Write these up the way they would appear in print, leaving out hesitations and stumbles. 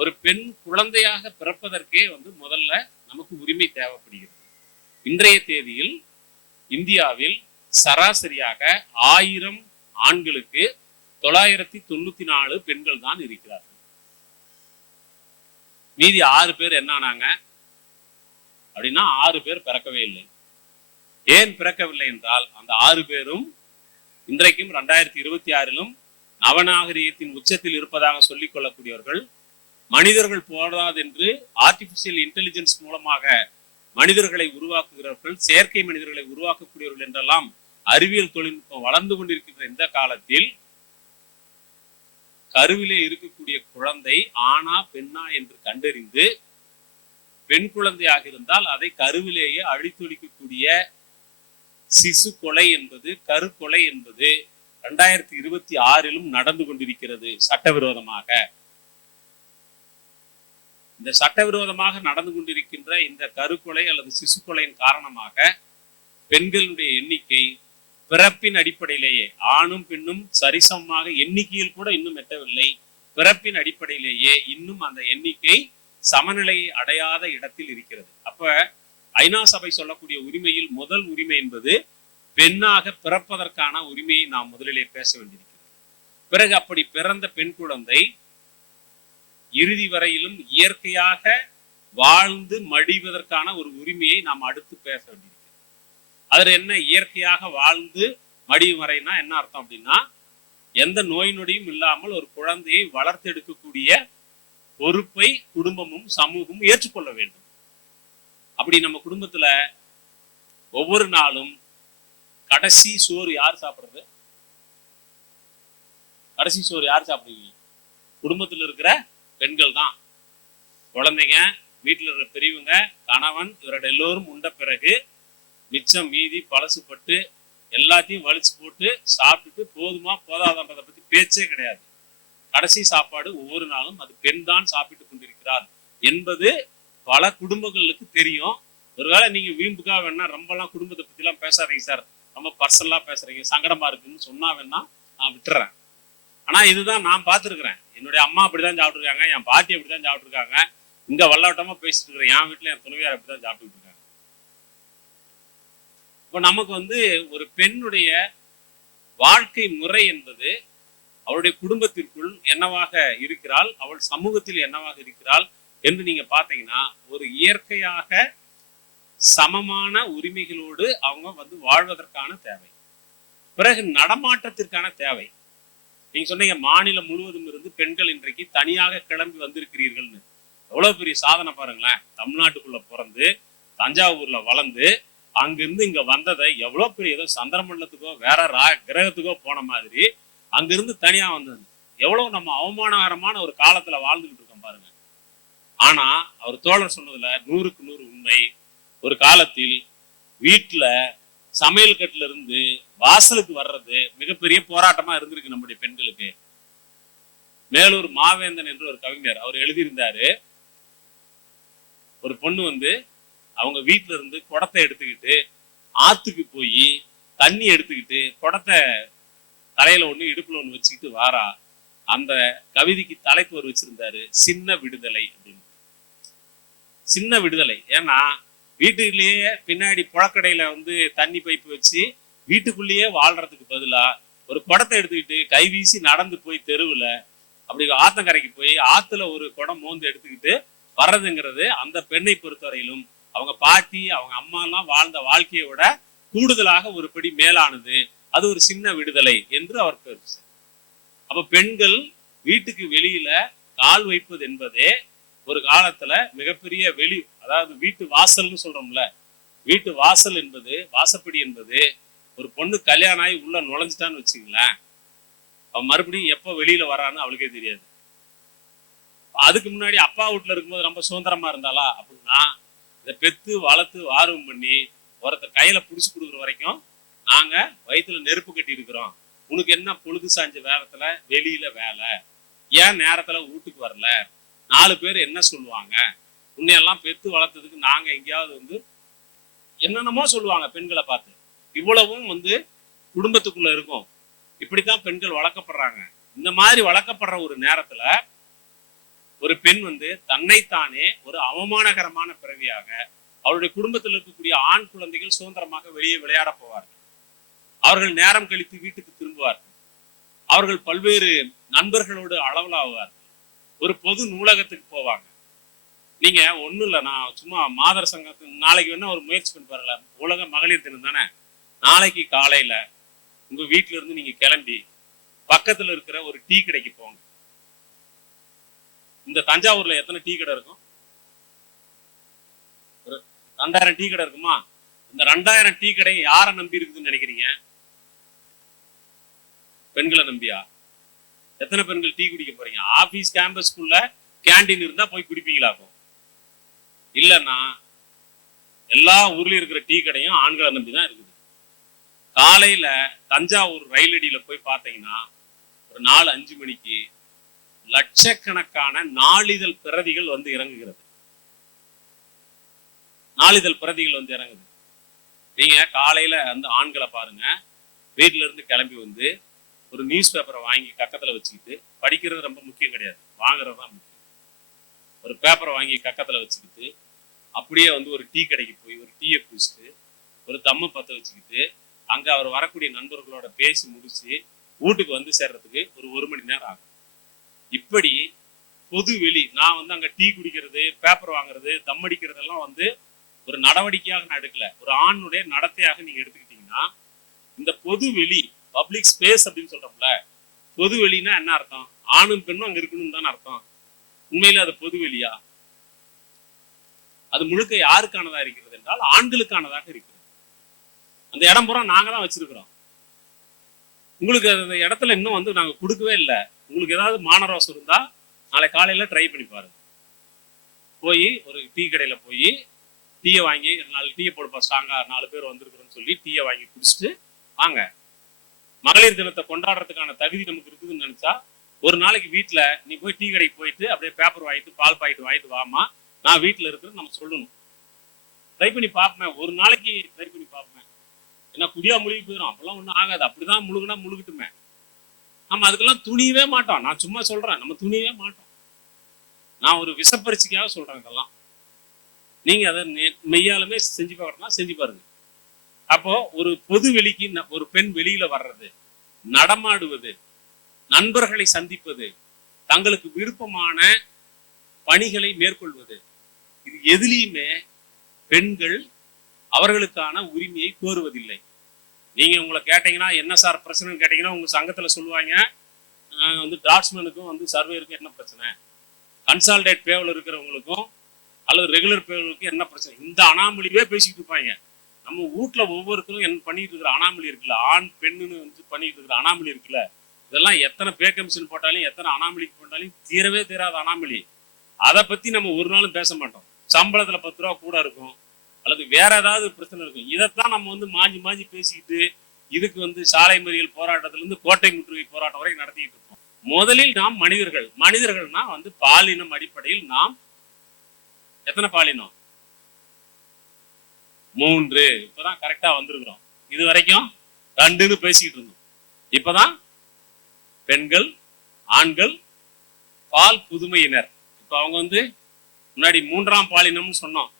ஒரு பெண் குழந்தையாக பிறப்பதற்கே முதல்ல நமக்கு உரிமை தேவைப்படுகிறது. இன்றைய தேதியில் இந்தியாவில் சராசரியாக 1000 ஆண்களுக்கு 994 பெண்கள் தான் இருக்கிறார்கள். மீதி 6 பேர் என்ன ஆனாங்க அப்படின்னா 6 பேர் பிறக்கவே இல்லை. ஏன் பிறக்கவில்லை என்றால் அந்த 6 பேரும் இன்றைக்கும் 2026 நவநாகரிகத்தின் உச்சத்தில் இருப்பதாக சொல்லிக் கொள்ளக்கூடியவர்கள், மனிதர்கள் போதாது என்று ஆர்டிபிஷியல் இன்டெலிஜென்ஸ் மூலமாக மனிதர்களை உருவாக்குகிறவர்கள், செயற்கை மனிதர்களை உருவாக்கக்கூடியவர்கள் என்றெல்லாம் அறிவியல் தொழில்நுட்பம் வளர்ந்து கொண்டிருக்கின்ற இந்த காலத்தில் கருவிலே இருக்கக்கூடிய குழந்தை ஆணா பெண்ணா என்று கண்டறிந்து பெண் குழந்தையாக இருந்தால் அதை கருவிலேயே அழித்தொழிக்கக்கூடிய சிசு கொலை என்பது, கருக்கொலை என்பது 2026 நடந்து கொண்டிருக்கிறது சட்டவிரோதமாக. இந்த சட்டவிரோதமாக நடந்து கொண்டிருக்கின்ற இந்த கருக்கொலை அல்லது சிசு கொலையின் காரணமாக பெண்களுடைய எண்ணிக்கை பிறப்பின் அடிப்படையிலேயே, ஆணும் பெண்ணும் சரிசமமாக எண்ணிக்கையில் கூட இன்னும் எட்டவில்லை. பிறப்பின் அடிப்படையிலேயே இன்னும் அந்த எண்ணிக்கை சமநிலையை அடையாத இடத்தில் இருக்கிறது. அப்ப ஐநா சபை சொல்லக்கூடிய உரிமையில் முதல் உரிமை என்பது பெண்ணாக பிறப்பதற்கான உரிமையை நாம் முதலிலே பேச வேண்டியிருக்கிறது. பிறகு அப்படி பிறந்த பெண் குழந்தை இறுதி வரையிலும் இயற்கையாக வாழ்ந்து மடிவதற்கான ஒரு உரிமையை நாம் அடுத்து பேச வேண்டியிருக்கிறது. அதுல என்ன, இயற்கையாக வாழ்ந்து மடியும் வரைனா என்ன அர்த்தம் அப்படின்னா, எந்த நோய் நொடியும் இல்லாமல் ஒரு குழந்தையை வளர்த்தெடுக்கக்கூடிய பொறுப்பை குடும்பமும் சமூகமும் ஏற்றுக்கொள்ள வேண்டும். அப்படி நம்ம குடும்பத்துல ஒவ்வொரு நாளும் கடைசி சோறு யார் சாப்பிடுறது? கடைசி சோறு யார் சாப்பிடுவீங்க? குடும்பத்தில் இருக்கிற பெண்கள் தான். குழந்தைங்க, வீட்டில் இருக்கிற பெரியவங்க, கணவன், இவரோட எல்லோரும் உண்ட பிறகு மிச்சம் மீதி பழசுப்பட்டு எல்லாத்தையும் வலிச்சு போட்டு சாப்பிட்டுட்டு போதுமா போதாதன்றதை பத்தி பேச்சே கிடையாது. கடைசி சாப்பாடு ஒவ்வொரு நாளும் அது பெண் தான் சாப்பிட்டு கொண்டிருக்கிறார் என்பது பல குடும்பங்களுக்கு தெரியும். ஒருவேளை நீங்க வீம்புக்காக வேணா ரொம்பலாம் குடும்பத்தை பத்தி எல்லாம் பேசாதீங்க சார், ரொம்ப பர்சனலா பேசுறீங்க, சங்கடமா இருக்குன்னு சொன்னா வேணா நான் விட்டுறேன். ஆனா இதுதான் நான் பார்த்துருக்கிறேன். என்னுடைய அம்மா அப்படிதான் சாப்பிட்டுருக்காங்க, என் பாட்டி அப்படிதான் சாப்பிட்டுருக்காங்க. இங்க வல்லவட்டமா பேசிட்டு இருக்கிறேன், என் வீட்டுல என் துணைவியார் அப்படிதான் சாப்பிட்டு இருக்காங்க. இப்போ நமக்கு ஒரு பெண்ணுடைய வாழ்க்கை முறை என்பது அவளுடைய குடும்பத்திற்குள் என்னவாக இருக்கிறாள், அவள் சமூகத்தில் என்னவாக இருக்கிறாள் என்று நீங்க பாத்தீங்கன்னா ஒரு இயற்கையாக சமமான உரிமைகளோடு அவங்க வாழ்வதற்கான தேவை. பிறகு நடமாட்டத்திற்கான தேவை. நீங்க சொன்னீங்க மாநிலம் முழுவதும் இருந்து பெண்கள் இன்றைக்கு தனியாக கிளம்பி வந்திருக்கிறீர்கள்னு. எவ்வளவு பெரிய சாதனை பாருங்களேன். தமிழ்நாட்டுக்குள்ள பிறந்து தஞ்சாவூர்ல வளர்ந்து அங்கிருந்து இங்க வந்ததை எவ்வளவு பெரிய ஏதோ சந்திரமண்டலத்துக்கோ வேற கிரகத்துக்கோ போன மாதிரி அங்கிருந்து தனியா வந்தது. எவ்வளவு நம்ம அவமானகரமான ஒரு காலத்துல வாழ்ந்துகிட்டு இருக்கோம் பாருங்க. ஆனா அவர் தோழர் சொன்னதுல 100க்கு 100 உண்மை. ஒரு காலத்தில் வீட்டுல சமையல் கட்டுல இருந்து வாசலுக்கு வர்றது மிகப்பெரிய போராட்டமா இருந்திருக்கு நம்முடைய பெண்களுக்கு. மேலூர் மாவேந்தன் என்று ஒரு கவிஞர் அவர் எழுதியிருந்தாரு, ஒரு பொண்ணு அவங்க வீட்டுல இருந்து குடத்தை எடுத்துக்கிட்டு ஆத்துக்கு போய் தண்ணி எடுத்துக்கிட்டு குடத்தை தலையில ஒண்ணு இடுப்புல ஒண்ணு வச்சுக்கிட்டு வாரா. அந்த கவிதைக்கு தலைப்பு ஒரு வச்சிருந்தாரு, சின்ன விடுதலை அப்படின்னு. சின்ன விடுதலை. ஏன்னா வீட்டுக்குள்ளேயே பின்னாடி புழக்கடையில தண்ணி பைப்பு வச்சு வீட்டுக்குள்ளேயே வாழ்றதுக்கு பதிலா ஒரு குடத்தை எடுத்துக்கிட்டு கை வீசி நடந்து போய் தெருவுல அப்படி ஆத்தங்கரைக்கு போய் ஆத்துல ஒரு குடம் மோந்து எடுத்துக்கிட்டு வர்றதுங்கிறது அந்த பெண்ணை பொறுத்தவரையிலும் அவங்க பாட்டி அவங்க அம்மா எல்லாம் வாழ்ந்த வாழ்க்கையை விட கூடுதலாக ஒரு படி மேலானது. அது ஒரு சின்ன விடுதலை என்று அவர் பேர். அப்ப பெண்கள் வீட்டுக்கு வெளியில கால் வைப்பது என்பதே ஒரு காலத்துல மிகப்பெரிய அதாவது வீட்டு வாசல்னு சொல்றோம்ல, வீட்டு வாசல் என்பது, வாசப்படி என்பது, ஒரு பொண்ணு கல்யாணம் ஆகி உள்ள நுழைஞ்சிட்டான்னு வச்சுங்களேன், அவன் மறுபடியும் எப்ப வெளியில வரான்னு அவளுக்கே தெரியாது. அதுக்கு முன்னாடி அப்பா வீட்டுல இருக்கும்போது ரொம்ப சுதந்திரமா இருந்தாளா அப்படின்னா, இதை பெத்து வளர்த்து வாரம் பண்ணி ஒருத்தர் கையில புடிச்சு கொடுக்குற வரைக்கும் நாங்க வயிற்றுல நெருப்பு கட்டி இருக்கிறோம், உனக்கு என்ன பொழுது சாஞ்ச வேகத்துல வெளியில வேலை, ஏன் நேரத்துல வீட்டுக்கு வரல, 4 பேர் என்ன சொல்லுவாங்க, உன்னையெல்லாம் பெத்து வளர்த்ததுக்கு நாங்க எங்கேயாவது என்னென்னமோ சொல்லுவாங்க பெண்களை பார்த்து. இவ்வளவும் குடும்பத்துக்குள்ள இருக்கும். இப்படித்தான் பெண்கள் வளர்க்கப்படுறாங்க. இந்த மாதிரி வளர்க்கப்படுற ஒரு நேரத்துல ஒரு பெண் வந்து தன்னைத்தானே ஒரு அவமானகரமான பிறவியாக அவருடைய குடும்பத்தில் இருக்கக்கூடிய ஆண் குழந்தைகள் சுதந்திரமாக வெளியே விளையாட போவார்கள். அவர்கள் நேரம் கழித்து வீட்டுக்கு திரும்புவார்கள். அவர்கள் பல்வேறு நண்பர்களோடு அளவலாவார்கள். ஒரு பொது நூலகத்துக்கு போவாங்க. நீங்க ஒண்ணும் இல்லை, நான் சும்மா மாதர் சங்கத்துக்கு நாளைக்கு வேணா ஒரு முயற்சி பண்ணி பாருங்கள. உலக மகளிர் தினம் தானே. நாளைக்கு காலையில உங்க வீட்டுல இருந்து நீங்க கிளம்பி பக்கத்துல இருக்கிற ஒரு டீ கடைக்கு போங்க. இந்த தஞ்சாவூர்ல எத்தனை டீ கடை இருக்கும்? ஒரு 2000 டீ கடை இருக்குமா? இந்த 2000 டீ கடை யாரை நம்பி இருக்குதுன்னு நினைக்கிறீங்க? பெண்களை நம்பியா? எத்தனை பெண்கள் டீ குடிக்க போறீங்க? ஆபீஸ் கேம்பஸ்குள்ள கேண்டீன் இருந்தா போய் குடிப்பீங்களாக்கும். இல்லைன்னா எல்லா ஊர்லயும் இருக்கிற டீ கடையும் ஆண்களை நம்பிதான் இருக்குது. காலையில தஞ்சாவூர் ரயிலடியில போய் பார்த்தீங்கன்னா ஒரு 4-5 மணிக்கு லட்சக்கணக்கான நாளிதழ் பிரதிகள் வந்து இறங்குகிறது. நாளிதழ் பிரதிகள் வந்து இறங்குது. நீங்க காலையில அந்த ஆண்களை பாருங்க, வீட்டுல இருந்து கிளம்பி வந்து ஒரு நியூஸ் பேப்பரை வாங்கி கக்கத்துல வச்சுக்கிட்டு, படிக்கிறது ரொம்ப முக்கியம் கிடையாது, வாங்குறது தான் முக்கியம். ஒரு பேப்பரை வாங்கி கக்கத்துல வச்சுக்கிட்டு அப்படியே வந்து ஒரு டீ கடைக்கு போய் ஒரு டீயை குடிச்சிட்டு ஒரு தம்மை பற்ற வச்சுக்கிட்டு அங்க அவர் வரக்கூடிய நண்பர்களோட பேசி முடிச்சு வீட்டுக்கு வந்து சேர்றதுக்கு ஒரு மணி நேரம் ஆகும். இப்படி பொது வெளி, நான் வந்து அங்க டீ குடிக்கிறது, பேப்பர் வாங்குறது, தம் அடிக்கிறதெல்லாம் வந்து ஒரு நடவடிக்கையாக நான் எடுக்கல, ஒரு ஆணுடைய நடத்தையாக நீங்க எடுத்துக்கிட்டீங்கன்னா, இந்த பொது வெளி பப்ளிக் ஸ்பேஸ் அப்படின்னு சொல்றோம்ல, பொது வெளினா என்ன அர்த்தம்? ஆணும் பெண்ணும் அங்க இருக்கணும் தானே அர்த்தம். உண்மையில அது பொது வெளியா? அது முழுக்க யாருக்கானதா இருக்கிறது என்றால் ஆண்களுக்கானதாக இருக்கிறது. அந்த இடம் பூரா நாங்க தான் வச்சிருக்கிறோம். உங்களுக்கு அந்த இடத்துல இன்னும் வந்து நாங்க கொடுக்கவே இல்லை. உங்களுக்கு ஏதாவது மானரோசம் இருந்தா நாளை காலையில ட்ரை பண்ணி பாருங்க. போய் ஒரு டீ கடையில போய் டீயை வாங்கி 4 டீயை போடுப்பா ஸ்ட்ராங்கா, 4 பேர் வந்திருக்கிறோம்னு சொல்லி டீயை வாங்கி குடிச்சிட்டு வாங்க. மகளிர் தினத்தை கொண்டாடுறதுக்கான தகுதி நமக்கு இருக்குதுன்னு நினைச்சா ஒரு நாளைக்கு வீட்டுல நீ போய் டீ கடைக்கு போயிட்டு அப்படியே பேப்பர் வாங்கிட்டு பால் பாக்கெட் வாங்கிட்டு வாமா, நான் வீட்டுல இருக்கிறேன்னு நம்ம சொல்லணும். ட்ரை பண்ணி பார்ப்பேன், ஒரு நாளைக்கு ட்ரை பண்ணி பார்ப்பேன். ஏன்னா குடியா முழுகி போயிடும், அப்பெல்லாம் ஒன்றும் ஆகாது. அப்படிதான் முழுகுனா முழுகிட்டுமே. நம்ம அதுக்கெல்லாம் துணியவே மாட்டோம். நான் சும்மா சொல்றேன், நம்ம துணியவே மாட்டோம். நான் ஒரு விசப்பரிச்சுக்காக சொல்றேன் இதெல்லாம். நீங்க அதை மெய்யாலுமே செஞ்சு பார்க்கறதுனா செஞ்சு பாருங்க. அப்போ ஒரு பொது வெளிக்கு ஒரு பெண் வெளியில வர்றது, நடமாடுவது, நண்பர்களை சந்திப்பது, தங்களுக்கு விருப்பமான பணிகளை மேற்கொள்வது, இது எதுலையுமே பெண்கள் அவர்களுக்கான உரிமையை கோருவதில்லை. நீங்க உங்களை கேட்டீங்கன்னா என்ன சார் பிரச்சனைன்னு கேட்டீங்கன்னா உங்க சங்கத்துல சொல்லுவாங்க, வந்து டாட்ஸ்மேனுக்கும் வந்து சர்வேருக்கும் என்ன பிரச்சனை, கன்சால்டேட் பேவில் இருக்கிறவங்களுக்கும் அல்லது ரெகுலர் பேவலுக்கும் என்ன பிரச்சனை, இந்த அனாமலியே பேசிக்கிட்டு இருப்பாங்க. நம்ம வீட்டுல ஒவ்வொருத்தரும் என்ன பண்ணிட்டு இருக்கிற அனாமலி இருக்குல்ல, ஆண் பெண்ணுன்னு வந்து பண்ணிட்டு இருக்கிற அனாமலி இருக்குல்ல, இதெல்லாம் எத்தனை பே கமிஷன் போட்டாலும் எத்தனை அனாமலிக்கு போட்டாலும் தீரவே தீராத அனாமலி. அதை பத்தி நம்ம ஒரு நாளும் பேச மாட்டோம். சம்பளத்துல 10 ரூபா கூட இருக்கும் அல்லது வேற ஏதாவது பிரச்சனை இருக்கும். இதைத்தான் நம்ம வந்து மாஞ்சி மாஞ்சி பேசிக்கிட்டு இதுக்கு வந்து சாலை மறியல் போராட்டத்துல இருந்து கோட்டை முற்றுகை போராட்டம் வரைக்கும் நடத்திட்டு இருக்கோம். முதலில் நாம் மனிதர்கள்னா வந்து பாலினம் அடிப்படையில் நாம் எத்தனை பாலினம்? 3. இப்பதான் கரெக்டா வந்திருக்கிறோம். இது வரைக்கும் 2ன்னு பேசிக்கிட்டு இருந்தோம். இப்பதான் பெண்கள், ஆண்கள், பால் புதுமையினர். இப்ப அவங்க வந்து முன்னாடி 3ஆம் பாலினம்னு சொன்னோம்,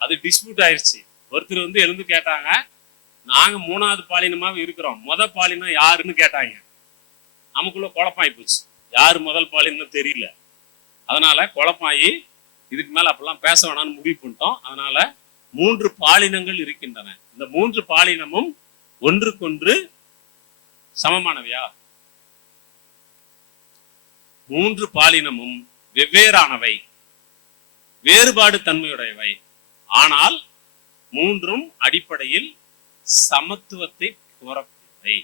அது டிஸ்பியூட் ஆயிடுச்சு. ஒருத்தர் வந்து எழுந்து கேட்டாங்க, நாங்க 3வது பாலினமாக இருக்கிறோம், பாலினம் யாருன்னு கேட்டாங்க. நமக்குள்ள குழப்பாயி போச்சு, யாரு முதல் பாலினம் தெரியல. அதனால குழப்பாயி இதுக்கு மேல அப்பெல்லாம் பேச வேணாம்னு முடிவு பண்ணிட்டோம். அதனால 3 பாலினங்கள் இருக்கின்றன. இந்த 3 பாலினமும் ஒன்றுக்கொன்று சமமானவையா? 3 பாலினமும் வெவ்வேறானவை, வேறுபாடு தன்மையுடையவை. ஆனால் 3ம் அடிப்படையில் சமத்துவத்தை கோரக்கூடியவை.